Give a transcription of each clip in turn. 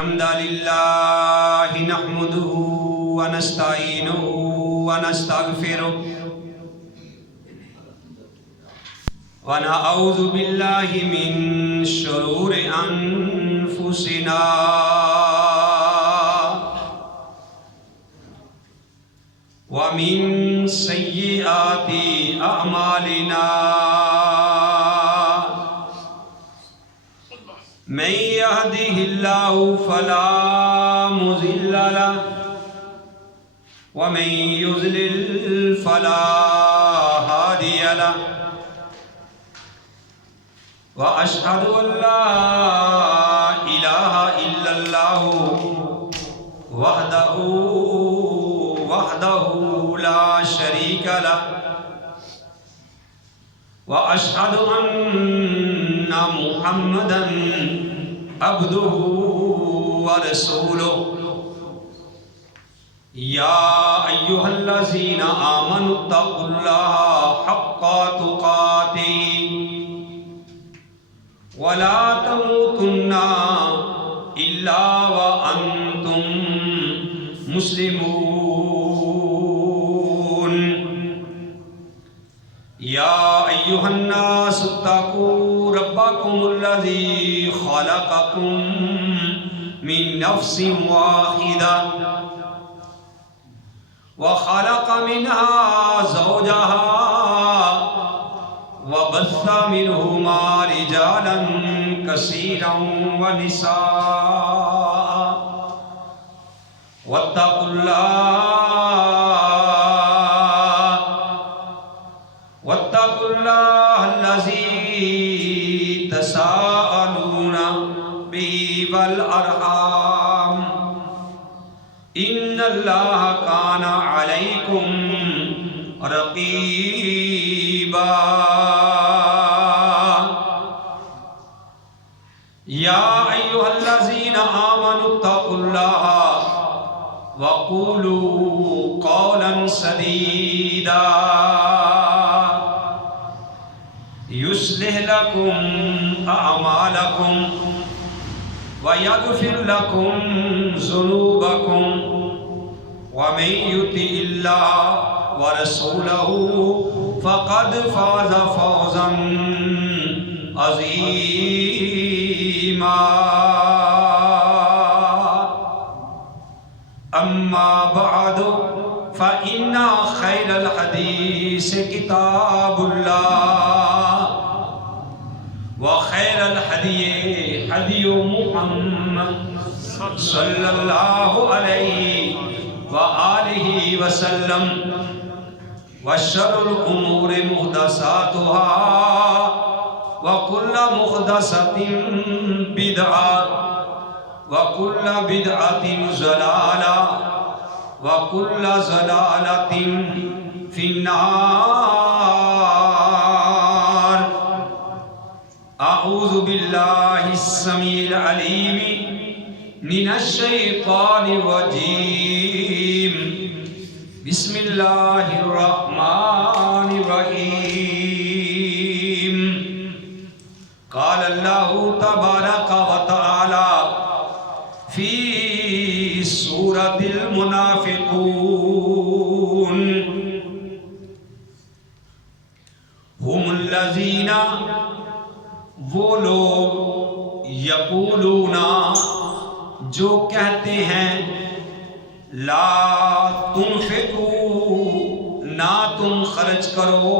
الحمد لله نحمده ونستعينه ونستغفره ونعوذ بالله من شرور أنفسنا ومن سيئات أعمالنا من يهده الله فلا مضل له ومن يضلل فلا هادي له وأشهد أن لا إله إلا الله وحده لا شريك له وأشهد أن محمدًا عبده ورسوله يا أيها الذين آمنوا اتقوا الله حق تقاته ولا تموتن إلا وأنتم مسلمون يا أيها الناس اتقوا ربكم الذي خلقكم من نفس واحدة وخلق منها زوجها وبث منهما رجالا كثيرا ونساء واتقوا الله الذي تساءلون به والأرحام إن الله كان عليكم رقيبا يا أيها الذين آمنوا اتقوا الله وقولوا قولا سديدا يصلح لكم أعمالكم ويغفر لكم ذنوبكم ومن يطع الله ورسوله فقد فاز فوزا عظيما أما بعد فإن خير الحديث كتاب الله وخير الهدي هدي محمد صلى الله عليه وآله وسلم وشر الأمور محدثاتها وكل محدثة بدعة وكل بدعة ضلالة وكل ضلالة في النار. أعوذ بالله السميع العليم من الشيطان الرجيم. بسم الله الرحمن الرحيم. قال الله تبارك وتعالى في سورة المنافقون هم الذين وہ لوگ یقولون جو کہتے ہیں لا تنفقوا نہ تم خرچ کرو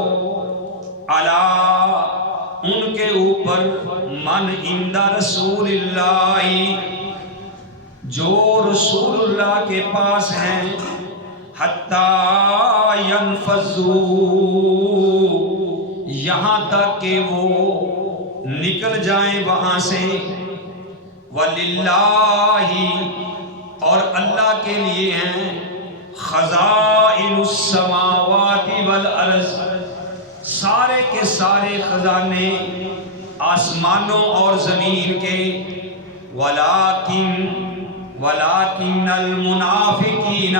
علی ان کے اوپر من عند رسول اللہ جو رسول اللہ کے پاس ہیں حتی ینفضوا یہاں تک کہ وہ نکل جائیں وہاں سے وَلِلَّهِ اور اللہ کے لیے ہیں خزائن السماوات والارض سارے کے سارے خزانے آسمانوں اور زمین کے وَلَكِنَّ الْمُنَافِقِينَ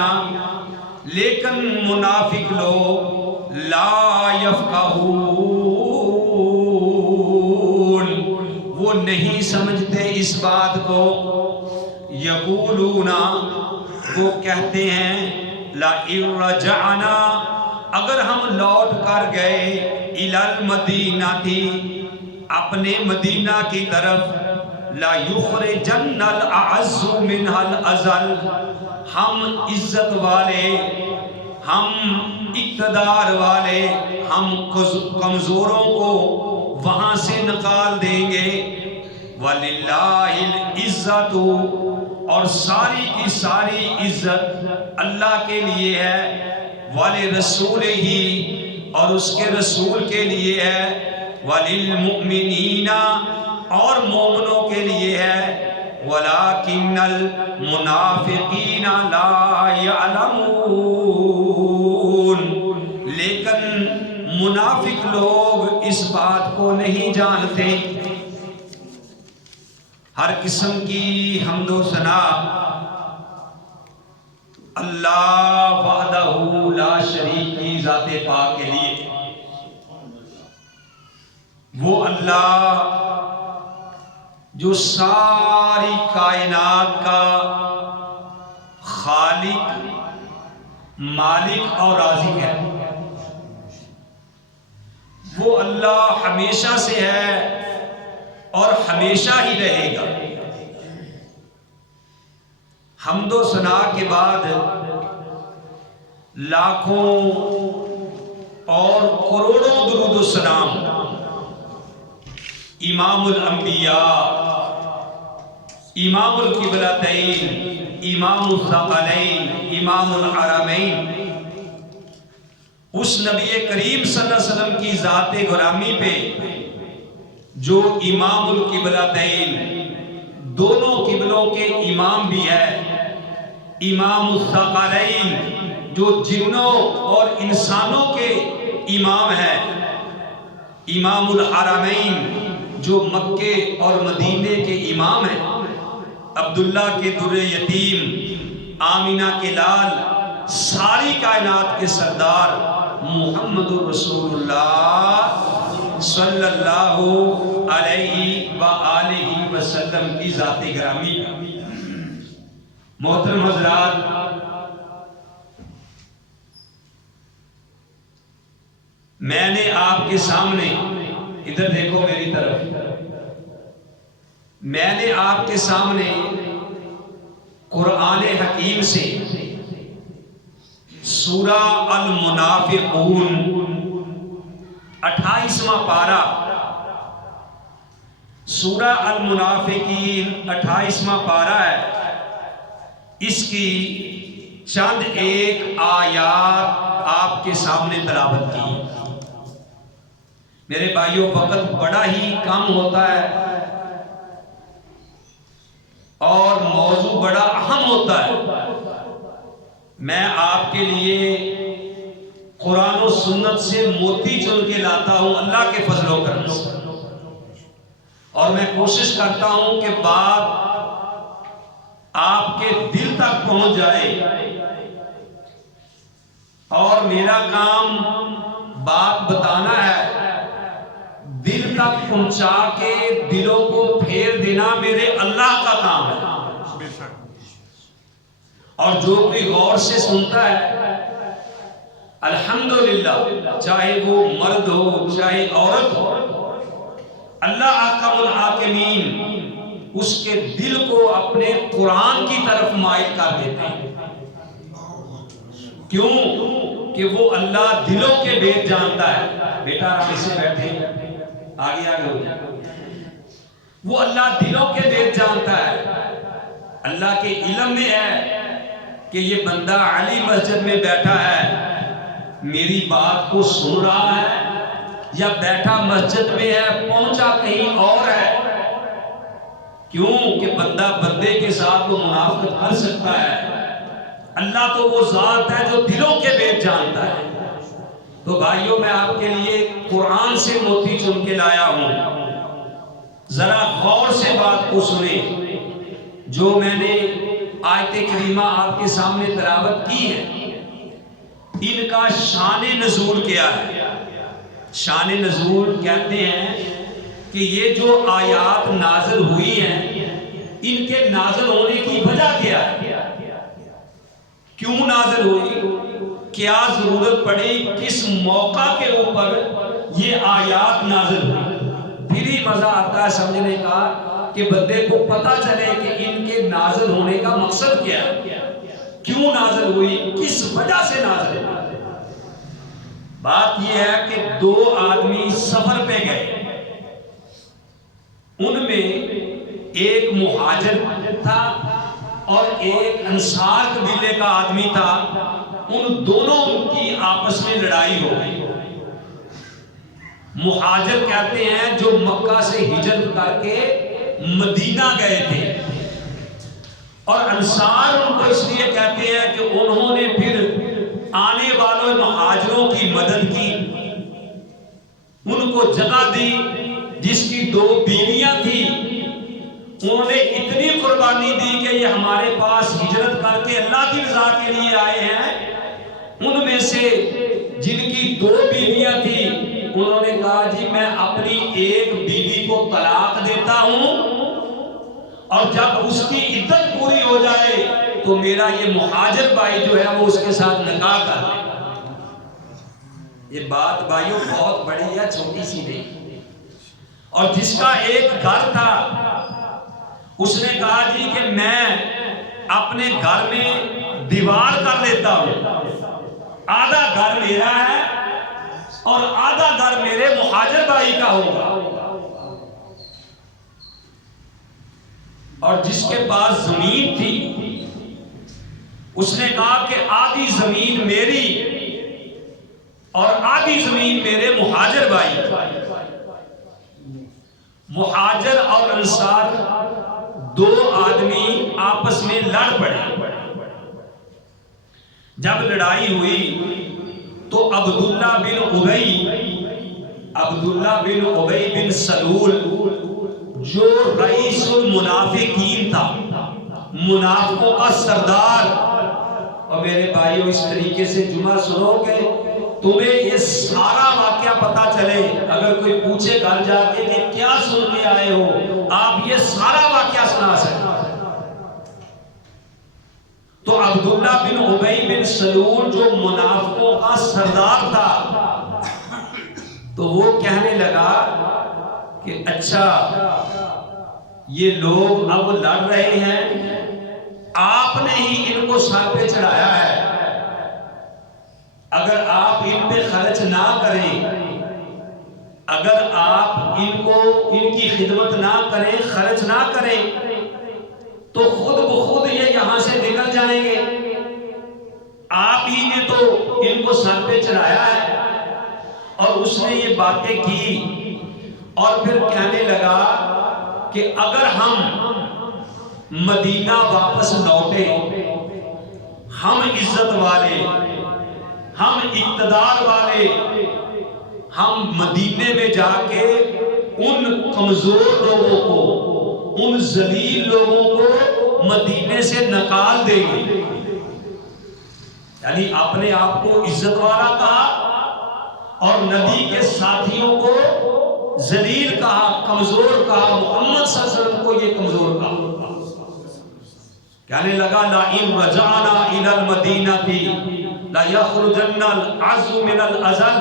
لیکن منافق لوگ لا يفقهون وہ نہیں سمجھتے اس بات کو یقولون وہ کہتے ہیں لئن رجعنا اگر ہم لوٹ کر گئے الی المدینہ اپنے مدینہ کی طرف لا یخرجن الاعز منها الاذل ہم عزت والے ہم اقتدار والے ہم کمزوروں کو وہاں سے نکال دیں گے وَلِلَّهِ الْعِزَّةُ اور ساری کی ساری عزت اللہ کے لیے ہے وَلِرَسُولِهِ اور اس کے رسول کے لیے ہے وَلِلْمُؤْمِنِينَ اور مومنوں کے لیے ہے وَلَكِنَّ الْمُنَافِقِينَ لَا يَعْلَمُونَ لیکن منافق لوگ اس بات کو نہیں جانتے۔ ہر قسم کی حمد و ثنا اللہ وحدہ لا شریک کی ذات پاک کے لیے، وہ اللہ جو ساری کائنات کا خالق، مالک اور رازق ہے، وہ اللہ ہمیشہ سے ہے اور ہمیشہ ہی رہے گا۔ حمد و ثنا کے بعد لاکھوں اور کروڑوں درود و سلام امام الانبیاء، امام القبلتین، امام الثقلین، امام الحرمین، اس نبی کریم صلی اللہ علیہ وسلم کی ذات گرامی پہ جو امام القبلتین، دونوں قبلوں کے امام بھی ہے، امام الثقلین جو جنوں اور انسانوں کے امام ہے، امام الحرمین جو مکے اور مدینے کے امام ہیں، عبداللہ کے در یتیم، آمینہ کے لال، ساری کائنات کے سردار محمد رسول اللہ صلی اللہ علیہ وآلہ وسلم کی ذات گرامی۔ محترم حضرات، میں نے آپ کے سامنے، ادھر دیکھو میری طرف، میں نے آپ کے سامنے قرآن حکیم سے سورہ المنافقون 28واں پارہ، سورہ المنافقین 28واں پارہ ہے، اس کی چند ایک آیات آپ کے سامنے تلاوت کی۔ میرے بھائیوں، وقت بڑا ہی کم ہوتا ہے اور موضوع بڑا اہم ہوتا ہے۔ میں آپ کے لیے قرآن و سنت سے موتی چن کے لاتا ہوں اللہ کے فضل و کرم سے، اور میں کوشش کرتا ہوں کہ بات آپ کے دل تک پہنچ جائے، اور میرا کام بات بتانا ہے، دل تک پہنچا کے دلوں کو پھیر دینا میرے اللہ کا کام ہے۔ اور جو کوئی غور سے سنتا ہے، الحمدللہ، چاہے وہ مرد ہو چاہے عورت ہو، اللہ احکم الحاکمین اس کے دل کو اپنے قرآن کی طرف مائل کر دیتے ہیں۔ کیوں؟ کہ وہ اللہ دلوں کے بھید جانتا ہے۔ بیٹا آپ اسے بیٹھے، آگے آگے ہو جائے۔ وہ اللہ دلوں کے بھید جانتا ہے۔ اللہ کے علم میں ہے کہ یہ بندہ علی مسجد میں بیٹھا ہے، میری بات کو سن رہا ہے، یا بیٹھا مسجد میں ہے پہنچا کہیں اور ہے۔ کیوں کہ بندہ بندے کے ساتھ وہ منافقت کر سکتا ہے، اللہ تو وہ ذات ہے جو دلوں کے بھید جانتا ہے۔ تو بھائیوں، میں آپ کے لیے قرآن سے موتی چن کے لایا ہوں، ذرا غور سے بات کو سنیں۔ جو میں نے آیت کریمہ آپ کے سامنے تلاوت کی ہے، ان کا شان نزول کیا ہے؟ شان نزول کہتے ہیں کہ یہ جو آیات نازل ہوئی ہیں، ان کے نازل ہونے کی وجہ کیا ہے، کیوں نازل ہوئی، کیا ضرورت پڑی، کس موقع کے اوپر یہ آیات نازل ہوئی. پھر ہی مزہ آتا ہے سمجھنے کا کہ بندے کو پتہ چلے کہ ان کے نازل ہونے کا مقصد کیا ہے، کیوں نازل ہوئی، کس وجہ سے نازل ہوئی. بات یہ ہے کہ دو آدمی سفر پہ گئے، ان میں ایک مہاجر تھا اور ایک انصار قبیلے کا آدمی تھا. ان دونوں کی آپس میں لڑائی ہو گئی. مہاجر کہتے ہیں جو مکہ سے ہجرت کر کے مدینہ گئے تھے، اور انصار ان کو اس لیے کہتے ہیں کہ انہوں نے پھر آنے والوں مہاجروں کی مدد کی، ان کو جگہ دی. جس کی 2 بیویاں تھیں انہوں نے اتنی قربانی دی کہ یہ ہمارے پاس ہجرت کر کے اللہ کی رضا کے لیے آئے ہیں. ان میں سے جن کی 2 بیویاں تھیں انہوں نے کہا جی میں اپنی ایک بیوی کو طلاق دیتا ہوں، اور جب اس کی عدت پوری ہو جائے تو میرا یہ مہاجر بھائی جو ہے وہ اس کے ساتھ نکاح کر لے. یہ بات بھائیوں بہت بڑی ہے، چھوٹی سی نہیں. اور جس کا ایک گھر تھا اس نے کہا جی کہ میں اپنے گھر میں دیوار کر لیتا ہوں، آدھا گھر میرا ہے اور آدھا گھر میرے مہاجر بھائی کا ہوگا. اور جس کے پاس زمین تھی اس نے کہا کہ آدھی زمین میری اور آدھی زمین میرے مہاجر بھائی. مہاجر اور انصار 2 آدمی آپس میں لڑ پڑے. جب لڑائی ہوئی تو عبداللہ بن ابی بن سلول جو رئیس المنافقین تھا، منافقوں کا سردار. اور میرے بھائیوں اس طریقے سے جمعہ سنو کہ تمہیں یہ سارا واقعہ پتا چلے. اگر کوئی پوچھے گھر جا کے کہ کیا سن کے آئے ہو، آپ یہ سارا واقعہ سنا سکتے. تو عبداللہ بن ابی بن سلول جو منافقوں کا سردار تھا تو وہ کہنے لگا کہ اچھا یہ لوگ اب لڑ رہے ہیں، آپ نے ہی ان کو سر پہ چڑھایا ہے. اگر آپ ان پہ خرچ نہ کریں، اگر آپ ان کی خدمت نہ کریں، خرچ نہ کریں تو خود بخود یہ یہاں سے نکل جائیں گے. آپ ہی نے تو ان کو سر پہ چڑھایا ہے. اور اس نے یہ باتیں کی اور پھر کہنے لگا کہ اگر ہم مدینہ واپس لوٹے، ہم عزت والے، ہم اقتدار والے، ہم مدینے میں جا کے ان کمزور لوگوں کو، ان ذلیل لوگوں کو مدینے سے نکال دیں گے. یعنی اپنے آپ کو عزت والا کہا اور نبی کے ساتھیوں کو ذلیل کہا، کمزور کہا. محمد صلی اللہ علیہ وسلم کو یہ کمزور کہا. کہنے لگا لَإِن رَجَعْنَا إِلَى الْمَدِينَةِ لَيَخْرُجَنَّ الْعَزُّ مِنَ الْأَذَلِ،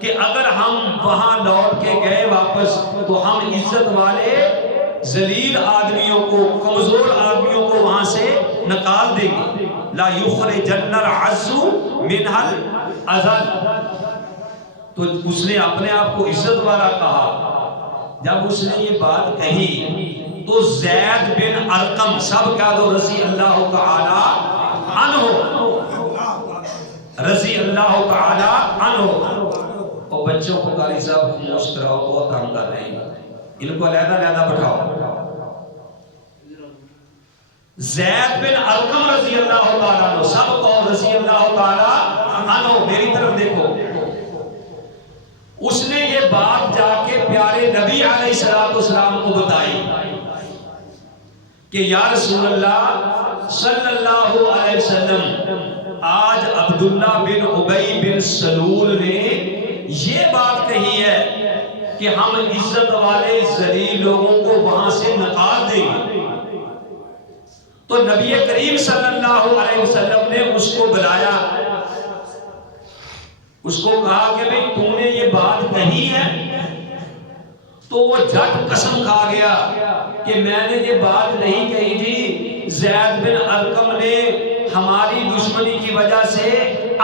کہ اگر ہم وہاں لوٹ کے گئے واپس تو ہم عزت والے ذلیل آدمیوں کو، کمزور آدمیوں کو وہاں سے نکال دیں گے. لَا يُخْرِجَنَّ الْعَزُّ مِنْهَا الْأَذَلِ. تو اس نے اپنے آپ کو عزت والا کہا. جب اس نے یہ بات کہی تو زید بن ارقم، سب کہہ دو رضی اللہ تعالی عنہ، رضی اللہ تعالی عنہ. اور بچوں کو قاری صاحب خاموش کراؤ، بہت تنگ کر رہے ہیں، ان کو علیحدہ علیحدہ بٹھاؤ. زید بن ارقم رضی اللہ تعالی عنہ، سب کو رضی اللہ تعالی عنہ. میری طرف دیکھو. اس نے یہ بات جا کے پیارے نبی علیہ السلام کو بتائی کہ یا رسول اللہ صلی اللہ علیہ وسلم، آج عبداللہ بن ابی بن سلول نے یہ بات کہی ہے کہ ہم عزت والے ذلیل لوگوں کو وہاں سے نکال دیں گے. تو نبی کریم صلی اللہ علیہ وسلم نے اس کو بلایا، اس کو کہا کہ بھئی تو نے یہ بات کہی ہے؟ تو وہ جھٹ قسم کھا گیا کہ میں نے یہ بات نہیں کہی جی، زید بن ارقم نے ہماری دشمنی کی وجہ سے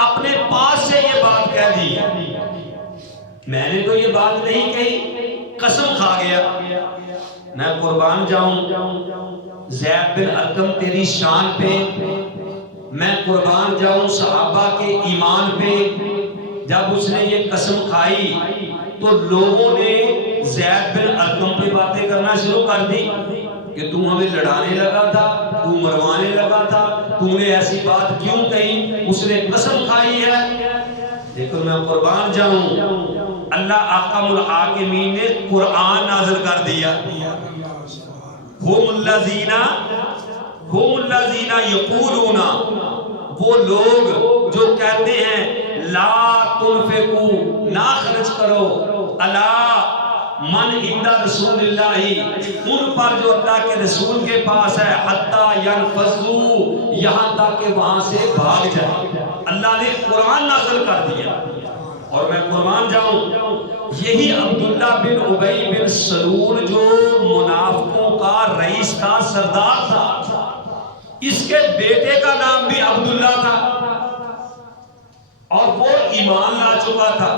اپنے پاس سے یہ بات کہہ دی، میں نے تو یہ بات نہیں کہی، قسم کھا گیا۔ میں قربان جاؤں زید بن ارقم تیری شان پہ، میں قربان جاؤں صحابہ کے ایمان پہ۔ جب اس نے یہ قسم کھائی تو لوگوں نے زید بن ارقم پہ باتیں کرنا شروع کر دی کہ تو ہمیں لڑانے لگا تھا، تو مروانے لگا تھا، تو نے ایسی بات کیوں کہی، اس نے قسم کھائی ہے۔ لیکن میں قربان جاؤں اللہ احکم الحاکمین نے قرآن نازل کر دیا، ہم الذین یقولون، وہ لوگ جو کہتے ہیں لا تنفقوا، نہ خرچ کرو، الا من عند رسول اللہ، ان پر جو اللہ کے رسول کے پاس ہے، حتی ینفضوا، یہاں تک کہ وہاں سے بھاگ جائے۔ اللہ نے قرآن نازل کر دیا۔ اور میں قربان جاؤں یہی عبداللہ بن ابی بن سلول جو منافقوں کا رئیس تھا، سردار تھا، اس کے بیٹے کا نام بھی عبداللہ تھا اور وہ ایمان لا چکا تھا۔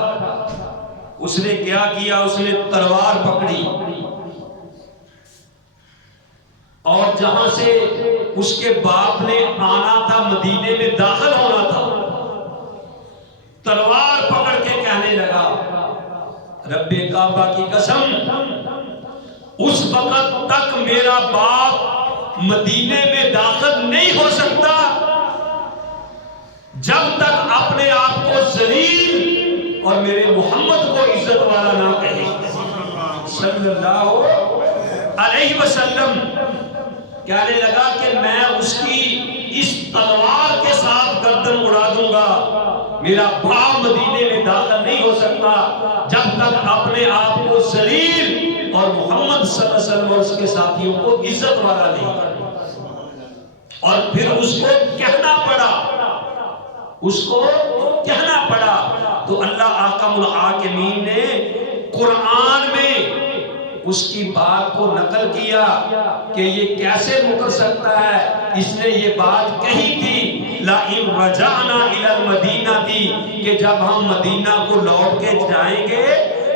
اس نے کیا کیا، اس نے تلوار پکڑی اور جہاں سے اس کے باپ نے آنا تھا، مدینے میں داخل ہونا تھا، تلوار پکڑ کے کہنے لگا رب کعبہ کی قسم، اس وقت تک میرا باپ مدینے میں داخل نہیں ہو سکتا جب تک اپنے آپ کو ذلیل اور میرے محمد کو عزت والا نہ کہے صلی اللہ علیہ وسلم۔ کہنے لگا کہ میں اس کی اس تلوار کے ساتھ گردن اڑا دوں گا، میرا باپ مدینے میں داخل نہیں ہو سکتا جب تک اپنے آپ کو ذلیل اور محمد صلی اللہ علیہ وسلم اور اس کے ساتھیوں کو عزت والا نہیں کرے۔ اور پھر اس کو کہنا پڑا، اس کو کہنا پڑا تو اللہ احکم الحاکمین نے قرآن میں اس کی بات کو نقل کیا کہ یہ کیسے مکر سکتا ہے، اس نے یہ بات کہی تھی لَإِن رَجَعْنَا إِلَى الْمَدِينَةِ، کہ جب ہم مدینہ کو لوٹ کے جائیں گے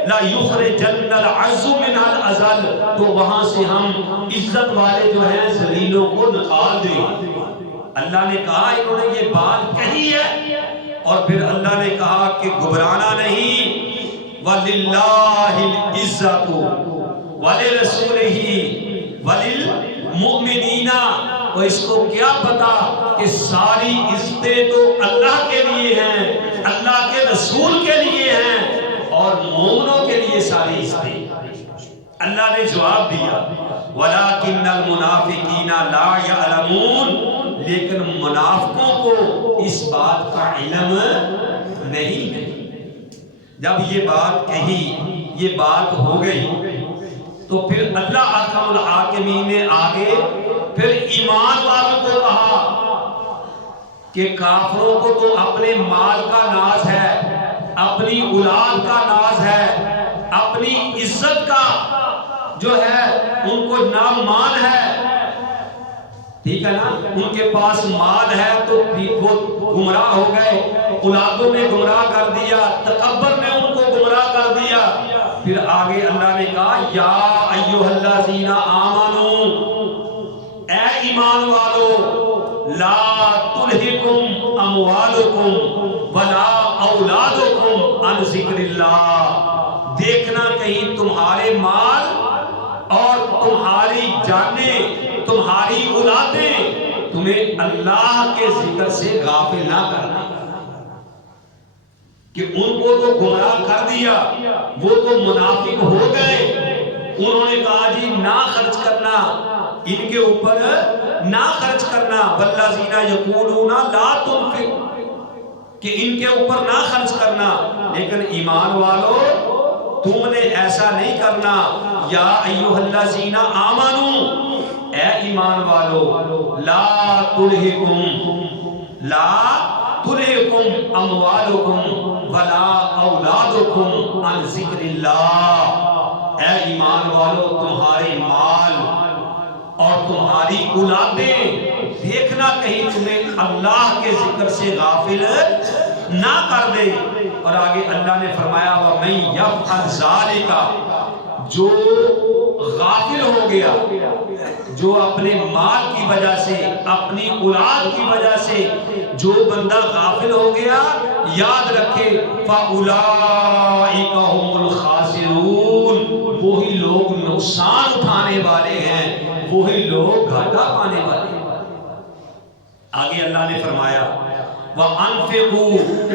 لَيُخْرِجَنَّ الْعَزُّ مِنْهَا الْأَذَلَّ، تو وہاں سے ہم عزت والے جو ہیں ذلیلوں کو نکال دیں گے۔ اللہ نے کہا انہوں نے یہ بات کہی ہے، اور پھر اللہ نے کہا کہ گھبرانا نہیں، وَلِلَّهِ الْعِزَّةُ وَلِرَسُولِهِ وَلِلْمُؤْمِنِينَ، اور اس کو کیا پتا کہ ساری عزتیں تو اللہ کے لیے ہیں، اللہ کے رسول کے لیے ہیں، اور مومنوں کے لیے ساری عزتیں۔ اللہ نے جواب دیا وَلَكِنَّ الْمُنَافِقِينَ لَا يَعْلَمُونَ، لیکن منافقوں کو اس بات کا علم نہیں ہے۔ جب یہ بات کہی، یہ بات ہو گئی، تو پھر اللہ احکم الحاکمین نے آگے پھر ایمان والوں کو کہا کہ کافروں کو تو اپنے مال کا ناز ہے، اپنی اولاد کا ناز ہے، اپنی عزت کا جو ہے ان کو نام مان ہے، ٹھیک ہے نا، ان کے پاس مال ہے تو وہ گمراہ ہو گئے، اولادوں نے گمراہ کر دیا، تکبر نے ان کو گمراہ کر دیا۔ پھر آگے اللہ نے کہا یا ایھا الذین آمنو، اے ایمان والو، لا تلہکم اموالکم ولا اولادکم عن ذکر اللہ، دیکھنا کہیں تمہارے مال اور تمہاری جانیں، تمہاری اولادیں تمہیں اللہ کے ذکر سے غافل نہ کرنا، کہ ان کو تو گمراہ کر دیا، وہ تو منافق ہو گئے، انہوں نے کہا جی نہ خرچ کرنا، ان کے اوپر نہ خرچ کرنا، والذین یقولون لا تنفق، کہ ان کے اوپر نہ خرچ کرنا، لیکن ایمان والو تم نے ایسا نہیں کرنا۔ یا ایھا الذین آمنو، اے ایمان والو لا تلہکم اموالکم ولا اولادکم عن ذکر اللہ، اے ایمان والو تمہارے مال اور تمہاری اولادیں دیکھنا کہیں تمہیں اللہ کے ذکر سے غافل نہ کر دے۔ اور آگے اللہ نے فرمایا وَمَن يَفْعَلْ ذَلِكَ، جو غافل ہو گیا، جو اپنے مال کی وجہ سے، اپنی اولاد کی وجہ سے جو بندہ غافل ہو گیا، یاد رکھے فَأُولَئِكَ هُمُ الْخَاسِرُونَ، وہی لوگ نقصان اٹھانے والے ہیں، وہی لوگ گھاٹا پانے والے ہیں۔ آگے اللہ نے فرمایا وَأَنفِقُوا،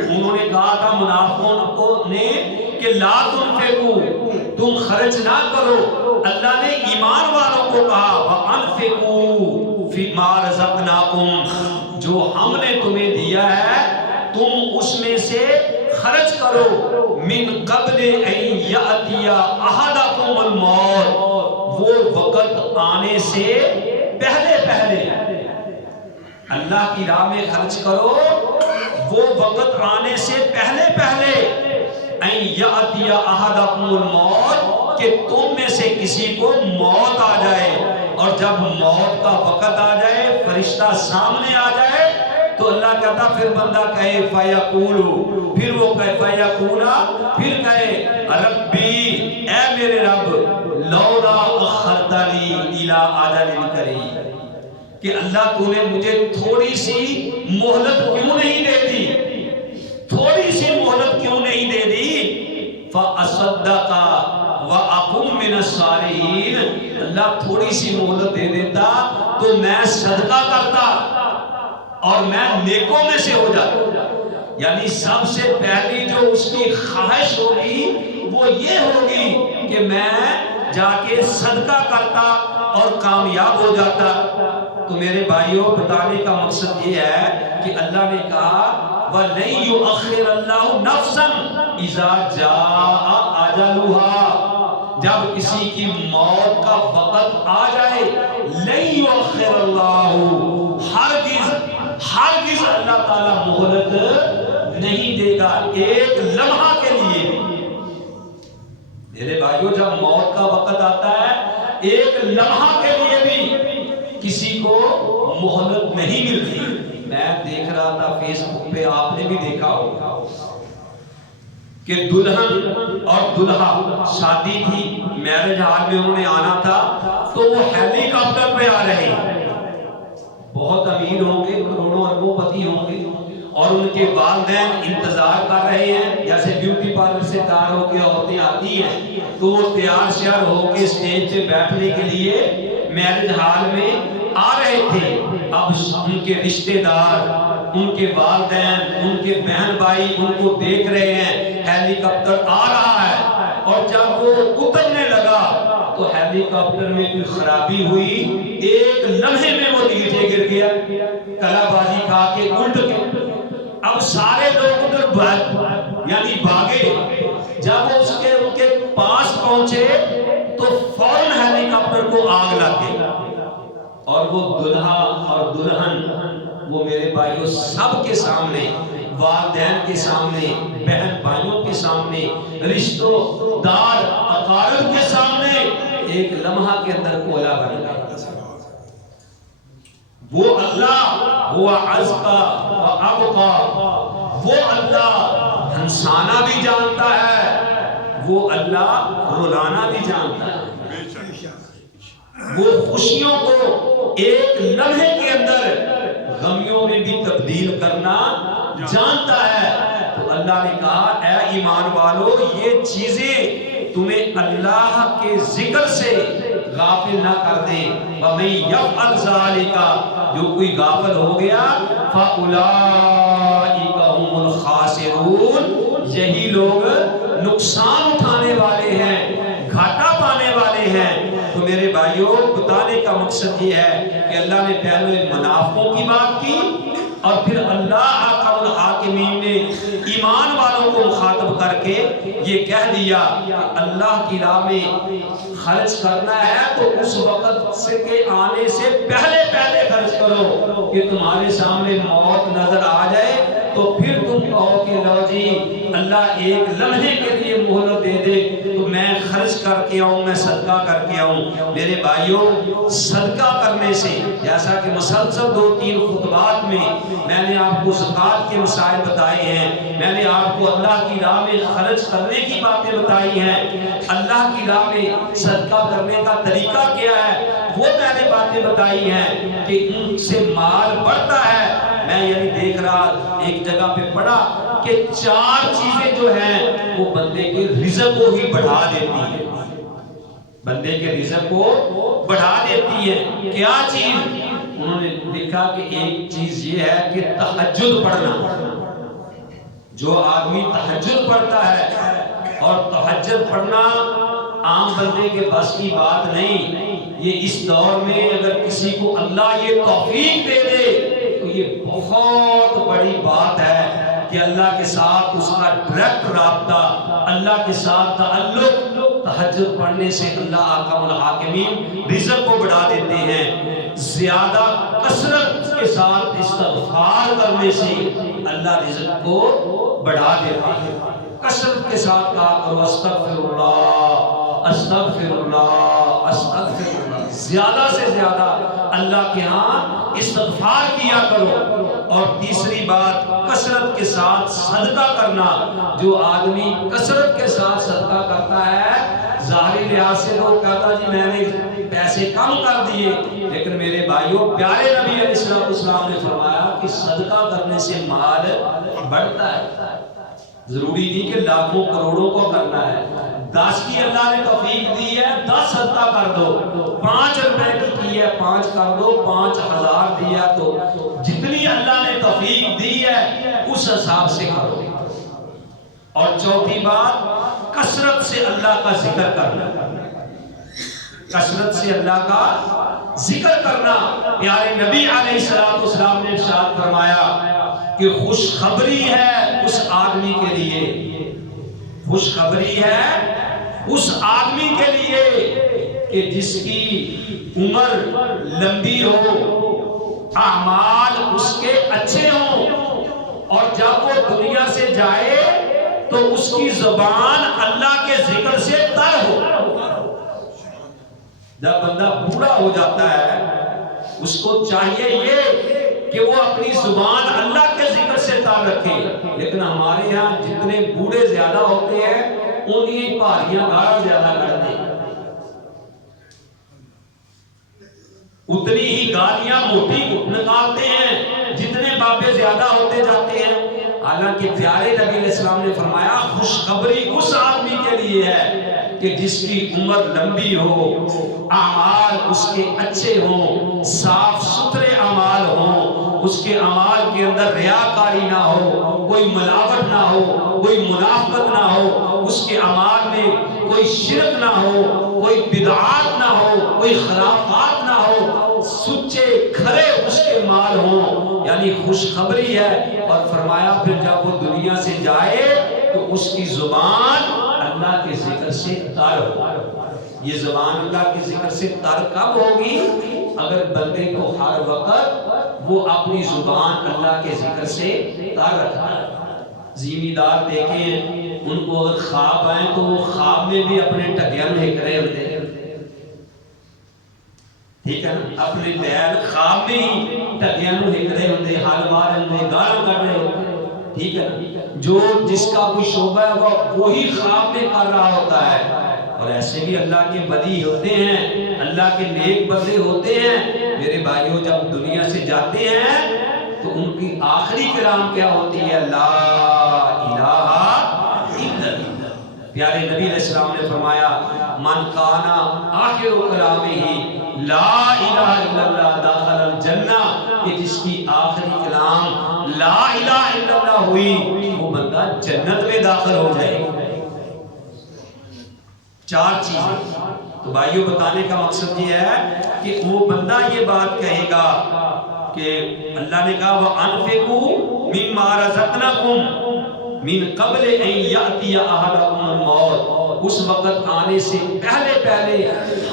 انہوں نے کہا تھا منافقوں نے کہ لا تنفقوا، تم خرچ نہ کرو۔ اللہ نے ایمان والوں کو کہا وَأَنفِقُوا فِيمَا رَزَقْنَاكُمْ، جو ہم نے تمہیں دیا ہے تم اس میں سے خرچ کرو، من قبل ان یأتی احدکم الموت، وہ وقت آنے سے پہلے پہلے اللہ کی راہ میں خرچ کرو، وہ وقت آنے سے پہلے پہلے ان یأتی احدکم الموت، کہ تم میں سے کسی کو موت آ جائے، اور جب موت کا وقت آ جائے، فرشتہ سامنے آ جائے، تو اللہ کہتا پھر بندہ کہے فیقولو، پھر وہ کہے فیقولا، پھر کہے ربی، اے میرے رب لولا اخرتنی الی اجل قریب، کہ اللہ تو نے مجھے تھوڑی سی مہلت کیوں نہیں دے دی، تھوڑی سی مہلت کیوں نہیں دے دی، فاصدق وَأَكُن مِّنَ الصَّالِحِينَ، اللہ تھوڑی سی مہلت دے دیتا تو میں صدقہ کرتا اور میں نیکوں میں سے ہو جاتا۔ یعنی سب سے پہلی جو اس کی خواہش ہوگی وہ یہ ہوگی کہ میں جا کے صدقہ کرتا اور کامیاب ہو جاتا۔ تو میرے بھائیوں بتانے کا مقصد یہ ہے کہ اللہ نے کہا وَلَن يُؤَخِّرَ اللَّهُ نَفْسًا إِذَا جَاءَ أَجَلُهَا، جب کسی کی موت کا وقت آ جائے، لَن يُؤَخِّرَ اللَّهُ، ہرگز اللہ تعالیٰ مہلت نہیں دے گا ایک لمحہ کے لیے۔ میرے بھائیوں جب موت کا وقت آتا ہے ایک لمحہ کے لیے بھی کسی کو مہلت نہیں ملتی۔ میں دیکھ رہا تھا فیس بک پہ، آپ نے بھی دیکھا ہوگا کہ دلہن اور دلہا شادی تھی، میرج ہال میں انہوں نے آنا تھا، تو وہ ہیلی کاپٹر پہ آ رہے ہیں، بہت امیر ہوں گے، کروڑوں اربوں پتی ہوں گے، اور ان کے والدین انتظار کر رہے ہیں، جیسے بیوٹی پارلر سے تیار ہو کے عورتیں آتی ہیں تو وہ تیار شیار ہو کے اسٹیج پہ بیٹھنے کے لیے میرج ہال میں آ رہے تھے۔ اب ان کے رشتہ دار، ان کے والدین، ان کے بہن بھائی ان کو دیکھ رہے ہیں، ہیلی کاپٹر آ رہا ہے، اور جب وہ اترنے لگا تو ہیلی کاپٹر میں کوئی خرابی ہوئی، ایک لمحے میں وہ نیچے گر گیا، کلا بازی کھا کے الٹ کے۔ اب سارے لوگ ادھر یعنی بھاگے، جب وہ ان کے پاس پہنچے تو فوراً ہیلی کاپٹر کو آگ لگ گئی، اور وہ دلہا اور دلہن وہ میرے بھائیوں سب کے سامنے، والدین کے سامنے، بہن بھائیوں کے سامنے، رشتوں دار اقارب کے سامنے ایک لمحہ کے اندر کولا بن گئے۔ وہ اللہ ہوا ازقا و ابقا، وہ اللہ ہنسانا بھی جانتا ہے، وہ اللہ رلانا بھی جانتا ہے، وہ خوشیوں کو ایک لمحے کے اندر غمیوں میں بھی تبدیل کرنا جانتا ہے۔ تو اللہ نے کہا اے ایمان والو یہ چیزیں تمہیں اللہ کے ذکر سے غافل نہ کر دیں۔ وَمَن يَفْعَلْ ذَلِكَ، جو کوئی غافل ہو گیا، فَأُولَئِكَ هُمُ الْخَاسِرُونَ، یہی لوگ نقصان اٹھانے والے ہیں، گھاٹا پانے والے ہیں۔ تو میرے بھائیوں بتانے کا مقصد یہ ہے کہ اللہ نے پہلے منافقوں کی بات کی، اور پھر اللہ حکم الحاکمین نے ایمان والوں کو مخاطب کر کے یہ کہہ دیا کہ اللہ کی راہ میں خرچ کرنا ہے تو اس وقت سے کے آنے سے پہلے خرچ کرو کہ تمہارے سامنے موت نظر آ جائے تو پھر تم کہو کہ لو جی اللہ ایک لمحے کے لیے مہلت دے دے تو میں خرچ کر کے آؤں، میں صدقہ کر کے آؤں۔ میرے بھائیوں، صدقہ کرنے سے، جیسا کہ مسلسل 2-3 خطبات میں نے آپ کو زکوٰۃ کے مسائل بتائے ہیں، میں نے آپ کو اللہ کی راہ میں خرچ کرنے کی باتیں بتائی ہیں، اللہ کی راہ میں صدقہ کرنے کا طریقہ کیا ہے وہ میں نے باتیں بتائی ہیں کہ ان سے مال بڑھتا ہے۔ میں یعنی دیکھ رہا ایک جگہ پہ پڑھا کہ 4 چیزیں جو ہیں وہ بندے کے رزق کو ہی بڑھا دیتی ہیں، بندے کے رزق کو بڑھا دیتی ہے۔ کیا چیز؟ انہوں نے لکھا کہ ایک چیز یہ ہے کہ تہجد پڑھنا۔ جو آدمی تہجد پڑھتا ہے، اور تہجد پڑھنا عام بندے کے بس کی بات نہیں، یہ اس دور میں اگر کسی کو اللہ یہ توفیق دے دے تو یہ بہت بڑی بات ہے کہ اللہ کے ساتھ اس کا ڈائریکٹ رابطہ، اللہ کے ساتھ تعلق۔ تہجد پڑھنے سے اللہ احکم الحاکمین رزق کو بڑھا دیتے ہیں۔ زیادہ کثرت کے ساتھ استغفار کرنے سے اللہ رزق کو بڑھا دیتا ہے۔ کثرت کے ساتھ کہا کرو استغفر اللہ، استغفر اللہ، استغفر اللہ۔ زیادہ سے زیادہ اللہ کے ہاں استغفار کیا کرو۔ اور تیسری بات، کثرت کے ساتھ صدقہ کرنا۔ جو آدمی کثرت کے ساتھ صدقہ کرتا ہے، ظاہری لحاظ سے لوگ کہتا جی میں نے پیسے کم کر دیے، لیکن میرے بھائیوں، پیارے نبی علیہ السلام نے فرمایا کہ صدقہ کرنے سے مال بڑھتا ہے۔ ضروری نہیں کہ لاکھوں کروڑوں کو کرنا ہے، 10 کی اللہ نے توفیق دی ہے 10 صدقہ کر دو، 5 روپے کی ہے 5 کر دو، 5000 دیا تو جتنی اللہ نے توفیق دی ہے اس حساب سے کرو۔ اور چوتھی بات، کثرت سے اللہ کا ذکر کرنا، کثرت سے اللہ کا ذکر کرنا۔ پیارے نبی علیہ السلام نے ارشاد فرمایا کہ خوشخبری ہے اس آدمی کے لیے، خوشخبری ہے اس آدمی کے لیے کہ جس کی عمر لمبی ہو، اعمال اس کے اچھے ہوں، اور جب وہ دنیا سے جائے تو اس کی زبان اللہ کے ذکر سے تر ہو۔ جب بندہ بوڑھا ہو جاتا ہے اس کو چاہیے یہ کہ وہ اپنی زبان اللہ کے ذکر سے تر رکھے، لیکن ہمارے یہاں جتنے بوڑھے زیادہ ہوتے ہیں انہیں پہاڑیاں گاڑا زیادہ کرتے ہیں، اتنی ہی گالیاں موٹی نکالتے ہیں جتنے بابے زیادہ ہوتے جاتے ہیں۔ حالانکہ پیارے نبی علیہ السلام نے فرمایا خوشخبری اس آدمی کے لیے ہے کہ جس کی عمر لمبی ہو، اعمال اس کے اچھے ہوں، صاف ستھرے اعمال ہوں، اس کے اعمال کے اندر ریاکاری نہ ہو، کوئی ملاوٹ نہ ہو، کوئی منافقت نہ ہو، اس کے اعمال میں کوئی شرک نہ ہو، کوئی بدعات نہ ہو، کوئی خرافات نہ ہو، سچے کھرے اس کے مال ہوں، یعنی خوشخبری ہے۔ اور فرمایا پھر جب وہ دنیا سے جائے تو اس کی زبان اللہ کے ذکر سے تر ہو۔ یہ زبان اللہ کے ذکر سے تر کب ہوگی؟ اگر بندے کو ہر وقت وہ اپنی زبان اللہ کے ذکر سے تر رکھتا ہے۔ زمیندار دیکھیں ان کو اگر خواب آئیں تو وہ خواب میں بھی اپنے ٹگیاں میں ہک رہے ہوتے ہیں، ٹھیک ہے نا، اپنے دیر خواب میں ہی ٹگیاں میں ہک رہے ہوتے ہیں، حال مار رہے ہیں، گاڑ کر رہے ہوتے ہیں، ٹھیک ہے نا۔ جو جس کا کوئی شعبہ ہے وہی خواب میں کر رہا ہوتا ہے۔ اور ایسے بھی اللہ کے ولی ہوتے ہیں، اللہ کے نیک بندے ہوتے ہیں میرے بھائیوں، جب دنیا سے جاتے ہیں تو ان کی آخری کلام کیا ہوتی ہے؟ لا الہ الا اللہ۔ پیارے نبی علیہ السلام نے فرمایا من کانا آخر کلامہ لا الہ الا اللہ داخل الجنہ، کہ جس کی آخری کلام لا الہ الا اللہ ہوئی وہ بندہ جنت میں داخل ہو جائے گا۔ 4 چیزیں تو بھائیوں بتانے کا مقصد یہ ہے کہ وہ بندہ یہ بات کہے گا کہ اللہ نے کہا وَأَنفِقُوا مِمَّا رَزَقْنَاكُمْ مِن قَبْلِ أَن يَأْتِيَ أَحَدَكُمُ الْمَوْتُ، اس وقت آنے سے پہلے پہلے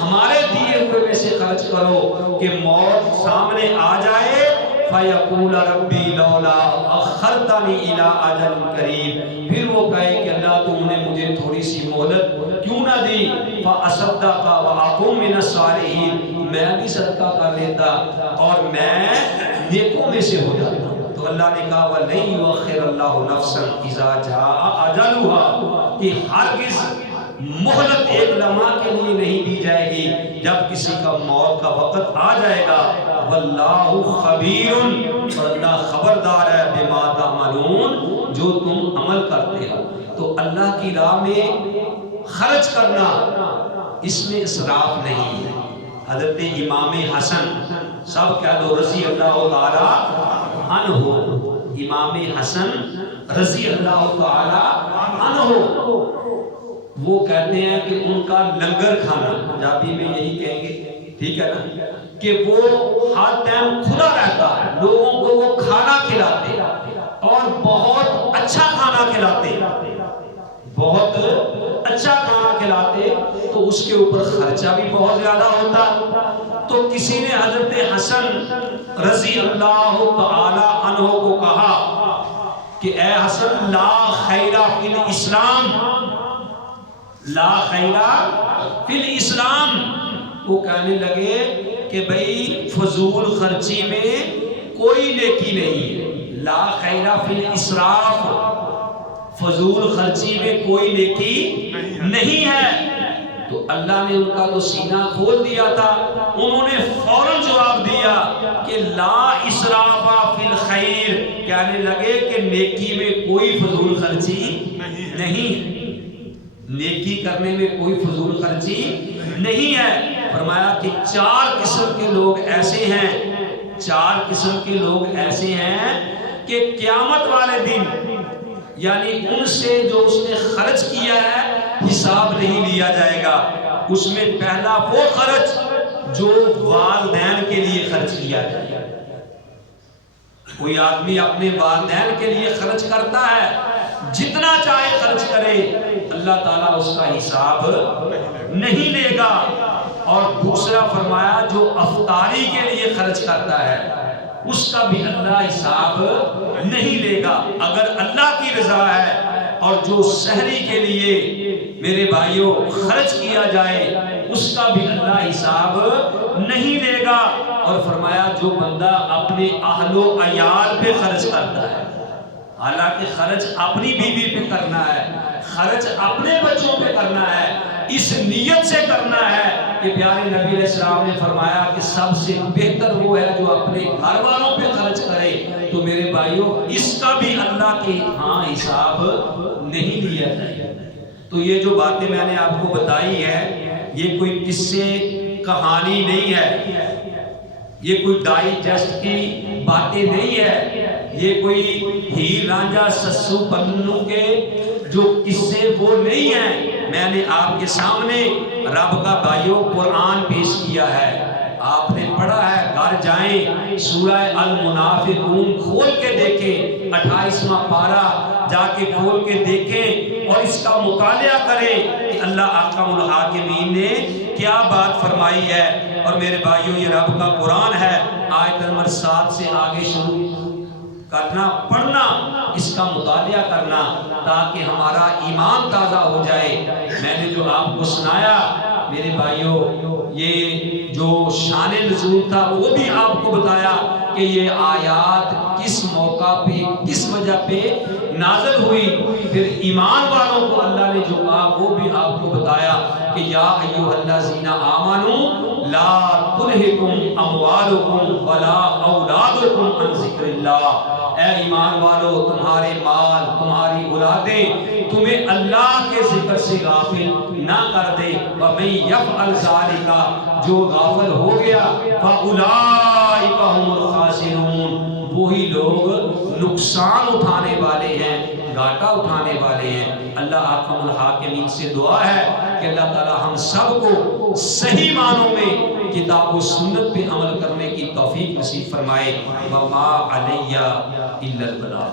ہمارے دیے ہوئے میں سے خرچ کرو کہ موت سامنے آ جائے فَيَقُولَ رَبِّي لَوْلَا أَخَّرْتَنِي إِلَىٰ أَجَلٍ قَرِيبٍ، پھر وہ کہے کہ اللہ تم نے مجھے تھوڑی سی مہلت کیوں نہ دی، فَأَصَدَّقَ وَأَكُن مِّنَ الصَّالِحِينَ، میں بھی صدقہ کر لیتا اور میں نیکوں میں سے ہو جاتا۔ تو اللہ نے کہا وَلَن يُؤَخِّرَ اللَّهُ نَفْسًا إِذَا جَاءَ أَجَلُهَا، کہ ہرگز مہلت ایک لمحہ کے لیے نہیں دی جائے گی جب کسی کا موت کا وقت آ جائے گا۔ واللہ خبیر، اور اللہ خبردار ہے بما تعملون، جو تم عمل کرتے ہو۔ تو اللہ کی راہ میں خرچ کرنا اس میں اسراف نہیں ہے۔ حضرت امام حسن، سب کہہ دو رضی اللہ تعالی عنہ، امام حسن رضی اللہ تعالی عنہ، وہ کہتے ہیں کہ ان کا لنگر کھانا، پنجابی میں یہی کہیں گے، ٹھیک ہے نا، کہ وہ ہر ٹائم کھلا رہتا ہے، لوگوں کو وہ کھانا کھلاتے اور بہت اچھا کھانا کھلاتے، بہت اچھا کھانا کھلاتے، تو اس کے اوپر خرچہ بھی بہت زیادہ ہوتا۔ تو کسی نے حضرت حسن رضی اللہ تعالی عنہ کو کہا کہ اے حسن لا خیر فی الاسلام، لا خیر فی الاسلام، وہ کہنے لگے کہ بھئی فضول خرچی میں کوئی نیکی نہیں ہے، لا خیر فی الاسراف، فضول خرچی میں کوئی نیکی نہیں ہے۔ تو اللہ نے ان کا تو سینہ کھول دیا تھا، انہوں نے فوراً جواب دیا کہ لا اسراف فی الخیر، کہنے لگے کہ نیکی میں کوئی فضول خرچی نہیں، نیکی کرنے میں کوئی فضول خرچی نہیں ہے۔ فرمایا کہ چار قسم کے لوگ ایسے ہیں، چار قسم کے لوگ ایسے ہیں کہ قیامت والے دن، یعنی ان سے جو اس نے خرچ کیا ہے حساب نہیں لیا جائے گا۔ اس میں پہلا وہ خرچ جو والدین کے لیے خرچ کیا جائے، کوئی آدمی اپنے والدین کے لیے خرچ کرتا ہے، جتنا چاہے خرچ کرے، اللہ تعالیٰ اس کا حساب نہیں لے گا۔ اور دوسرا فرمایا جو افطاری کے لیے خرچ کرتا ہے اس کا بھی اللہ حساب نہیں لے گا، اگر اللہ کی رضا ہے۔ اور جو سحری کے لیے میرے بھائیوں خرچ کیا جائے اس کا بھی اللہ حساب نہیں لے گا۔ اور فرمایا جو بندہ اپنے اہل و عیال پہ خرچ کرتا ہے، حالانکہ خرچ اپنی بیوی پہ کرنا ہے، خرچ اپنے بچوں پہ کرنا ہے، اس نیت سے کرنا ہے کہ پیارے نبی علیہ السلام نے فرمایا کہ سب سے بہتر وہ ہے جو اپنے گھر والوں پہ خرچ کرے۔ تو میرے بھائیوں اس کا بھی اللہ کے ہاں حساب نہیں لیا جائے۔ تو یہ جو باتیں میں نے آپ کو بتائی ہے یہ کوئی قصے کہانی نہیں ہے، یہ کوئی ڈائجسٹ کی باتیں نہیں ہے، یہ کوئی ہیر رانجھا سسو پنو کے جو قصے وہ نہیں ہیں۔ میں نے آپ کے سامنے رب کا بھائیوں قرآن پیش کیا ہے، آپ نے پڑھا ہے، گھر جائیں سورہ المنافقون کھول کے دیکھیں، 28واں پارہ جا کے کھول کے دیکھیں اور اس کا مطالعہ کریں کہ اللہ احکم الحاکمین نے کیا بات فرمائی ہے۔ اور میرے بھائیوں یہ رب کا قرآن ہے، آیت نمبر 7 سے آگے شروع کرنا، پڑھنا، اس کا مطالعہ کرنا تاکہ ہمارا ایمان تازہ ہو جائے۔ میں نے جو آپ کو سنایا میرے بھائیوں، یہ جو شان نزول تھا وہ بھی آپ کو بتایا کہ یہ آیات کس موقع پہ کس وجہ پہ نازل ہوئی۔ پھر ایمان والوں کو اللہ نے جو کہا وہ بھی آپ کو بتایا کہ یا ایھا الذین آمنوا لا تلھکم اموالکم ولا اولادکم عن ذکر اللہ، اے ایمان والو تمہارے مال تمہاری اولادیں تمہیں اللہ کے ذکر سے غافل نہ کر دے۔ وَمَن يَفْعَلْ ذَلِكَ، جو غافل ہو گیا، فَأُولَٰئِكَ هُمُ الْخَاسِرُونَ، وہی لوگ نقصان اٹھانے والے ہیں، گھاٹا اٹھانے والے ہیں۔ اللہ احکم الحاکمین سے دعا ہے کہ اللہ تعالی ہم سب کو صحیح معنوں میں کتاب و سنت پہ عمل کرنے کی توفیق نصیب فرمائے۔ وما علیہ الا البلاغ۔